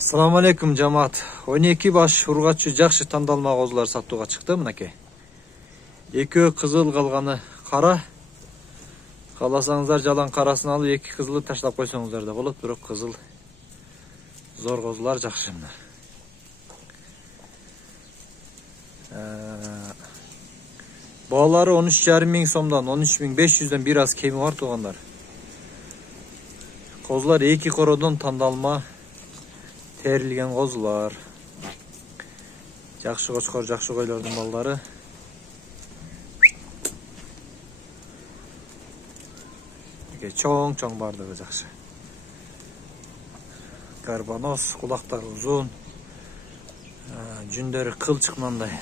Assalamu alaikum жамаат. 12 баш ургачы жакшы тандалма козулар сатууга чыкты мынакей. Экөө кызыл калганы кара. Кааласаңыздар жалаң карасын алып эки кызылды таштап койсоңуздар да болот, бирок кызыл зор козулар жакшы мына. Баалары 13,5 миң сомдон 13,500дөн бир аз кеми бар туугандар. Козулар эки кородон тандалма терилген козулар. Жакшы кочкор, жакшы койлордун балдары. Чоң бардыгы жакшы. Карбонос, кулактары узун, жүндөрү кылчык мындай.